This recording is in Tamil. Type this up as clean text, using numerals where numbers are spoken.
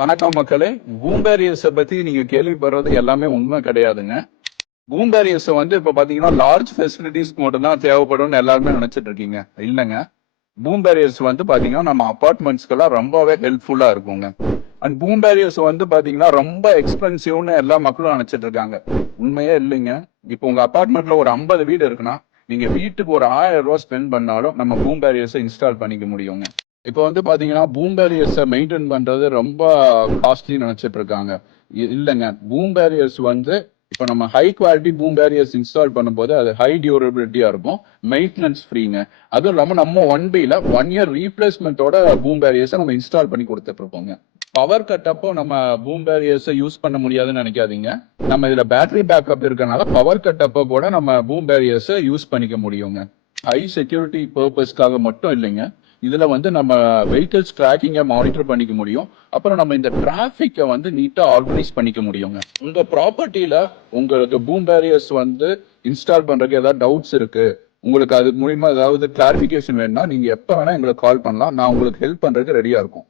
வணக்கம் மக்களே. பூம் பேரியர்ஸை பத்தி நீங்க கேள்விப்படுறது எல்லாமே உண்மை கிடையாதுங்க. பூம் பேரியர்ஸ் வந்து இப்ப பாத்தீங்கன்னா லார்ஜ் ஃபெசிலிட்டிஸ் மட்டும் தான் தேவைப்படும்னு எல்லாருமே நினைச்சிட்டு இருக்கீங்க. இல்லைங்க. பூம் பேரியர்ஸ் வந்து பாத்தீங்கன்னா நம்ம அபார்ட்மெண்ட்ஸ்க்கெல்லாம் ரொம்பவே ஹெல்ப்ஃபுல்லா இருக்குங்க. அண்ட் பூம் பேரியர்ஸ் வந்து பாத்தீங்கன்னா ரொம்ப எக்ஸ்பென்சிவ்னு எல்லா மக்களும் நினைச்சிட்டு இருக்காங்க. உண்மையே இல்லைங்க. இப்போ உங்க அபார்ட்மெண்ட்ல ஒரு 50 வீடு இருக்குன்னா நீங்க வீட்டுக்கு ஒரு 1000 ரூபாய் ஸ்பெண்ட் பண்ணாலும் நம்ம பூம் பேரியர்ஸை இன்ஸ்டால் பண்ணிக்க முடியுங்க. இப்போ வந்து பாத்தீங்கன்னா பூம் பேரியர்ஸை மெயின்டைன் பண்றது ரொம்ப காஸ்ட்லின்னு நினைச்சிட்டு இருக்காங்க. இல்லைங்க. பூம் பேரியர்ஸ் வந்து இப்போ நம்ம high quality boom barriers install பண்ணும்போது அது ஹை டியூரபிலிட்டியா இருக்கும், மெயின்டெனன்ஸ் ஃப்ரீங்க. அதுவும் இல்லாமல் நம்ம 1B-ல 1 இயர் ரீப்ளேஸ்மெண்ட்டோட பூம் பேரியர்ஸை நம்ம இன்ஸ்டால் பண்ணி கொடுத்துட்டு இருப்போங்க. பவர் கட் அப்போ நம்ம பூம் பேரியர்ஸை யூஸ் பண்ண முடியாதுன்னு நினைக்காதீங்க. நம்ம இதுல பேட்டரி பேக்கப் இருக்கனால பவர் கட் அப்போ கூட நம்ம பூம் பேரியர்ஸை யூஸ் பண்ணிக்க முடியுங்க. ஹை செக்யூரிட்டி பர்பஸ்க்காக மட்டும் இல்லைங்க. இதுல வந்து நம்ம வெஹிக்கிள்ஸ் ட்ராக்கிங்கை மானிட்டர் பண்ணிக்க முடியும். அப்புறம் நம்ம இந்த டிராஃபிக்கை வந்து நீட்டா ஆர்கனைஸ் பண்ணிக்க முடியுங்க. உங்க ப்ராப்பர்ட்டியில உங்களுக்கு பூம் பேரியர்ஸ் வந்து இன்ஸ்டால் பண்றதுக்கு ஏதாவது டவுட்ஸ் இருக்கு, உங்களுக்கு அது மூலியமா ஏதாவது கிளாரிஃபிகேஷன் வேணும்னா நீங்க எப்ப வேணா எங்களுக்கு கால் பண்ணலாம். நான் உங்களுக்கு ஹெல்ப் பண்றதுக்கு ரெடியா இருக்கும்.